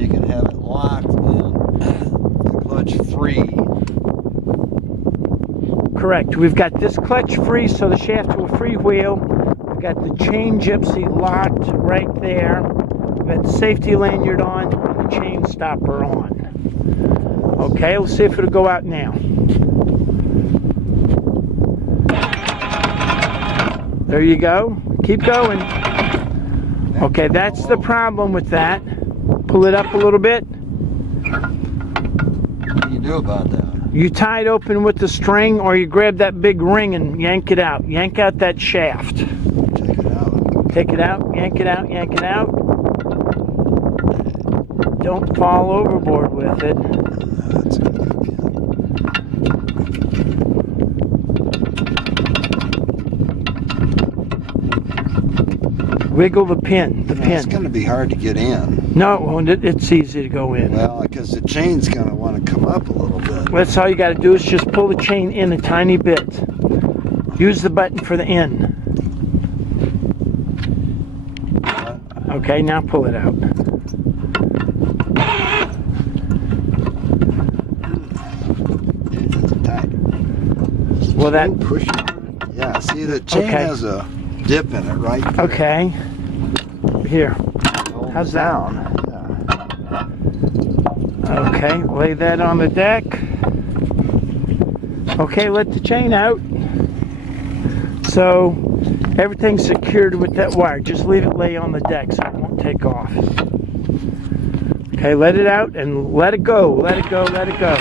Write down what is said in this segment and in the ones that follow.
you can have it locked in the clutch free. Correct. We've got this clutch free, so the shaft will freewheel. We've got the chain gypsy locked right there. We've got the safety lanyard on and the chain stopper on. Okay, let's see if it'll go out now. There you go. Keep going. Okay, that's the problem with that. Pull it up a little bit. What do you do about that? You tie it open with the string, or you grab that big ring and yank it out. Yank out that shaft. Take it out. Take it out, yank it out, yank it out. Don't fall overboard with it. That's a good idea. Wiggle the pin, It's going to be hard to get in. No, it won't. It's easy to go in. Well, because the chain's going to want to come up a little bit. That's all you got to do is just pull the chain in a tiny bit. Use the button for the in. Okay, now pull it out. It's tight. Well, that. Push it. Yeah, see, the chain has a dip in it, right? Okay. Here. How's that? Yeah. Okay, lay that on the deck. Okay, let the chain out. So everything's secured with that wire. Just leave it lay on the deck so it won't take off. Okay, let it out and let it go. Let it go, let it go.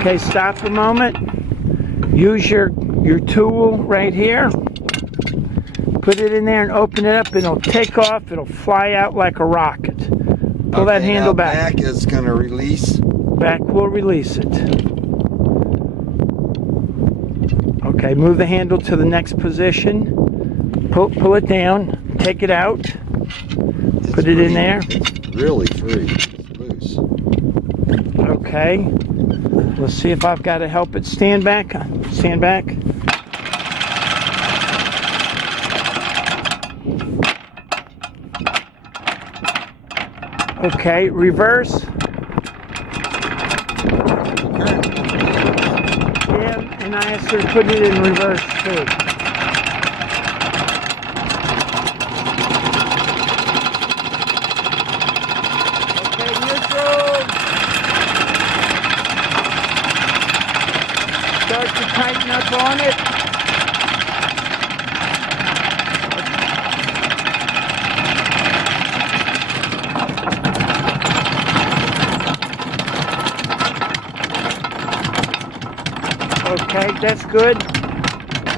Okay, stop a moment. Use your tool right here. Put it in there and open it up. It'll take off. It'll fly out like a rocket. Pull that handle back. Back is going to release. Back will release it. Okay, move the handle to the next position. Pull it down. Take it out. Put it in there. It's really free. It's loose. Okay. Let's see if I've got to help it. Stand back. Stand back. Okay, reverse. Yeah, and I asked her to put it in reverse too. Okay, neutral. Start to tighten up on it. Okay, that's good.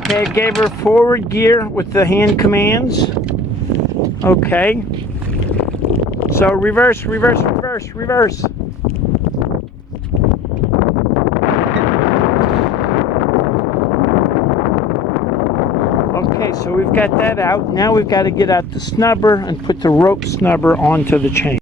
Okay, I gave her forward gear with the hand commands. Okay. So reverse, reverse, reverse, reverse. Okay, so we've got that out. Now we've got to get out the snubber and put the rope snubber onto the chain.